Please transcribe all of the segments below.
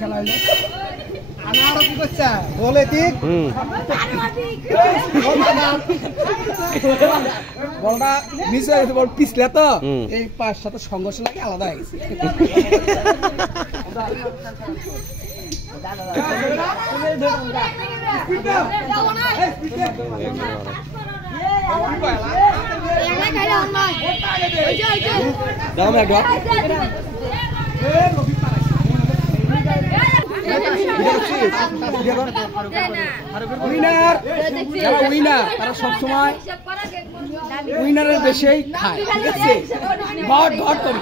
খেলা হইলো আনারও কি করছে বলে ঠিক বলটা মিস হয়ে গেছে বল পিছলে তো এই পাঁচ সাথে সংঘর্ষ লাগে আলাদা হয়ে গেছে তারা সবসময় উইনারের বেশি খায় ঠিক আছে ঘট ঘট করি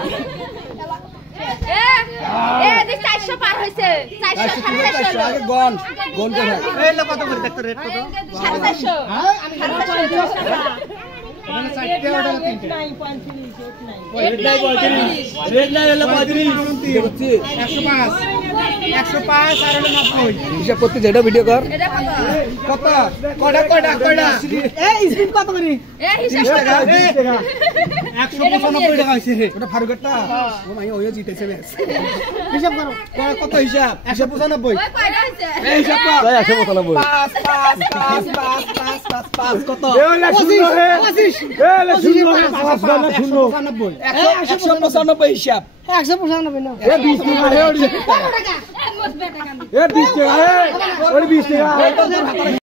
হিসাব করতে যেটা ভিডিও কর কত কয়টা কয়টা কয়টা কত করি 20 টাকা 195 টাকা হইছে ওটা ফারুকেরটা ও মাই ওই জিতেছে বেশ হিসাব করো কত হিসাব 195 ওই কয়টা হইছে এই হিসাব কর 195 5 কত 25 195 হিসাব 195 না এ 20 টাকা এ 20 টাকা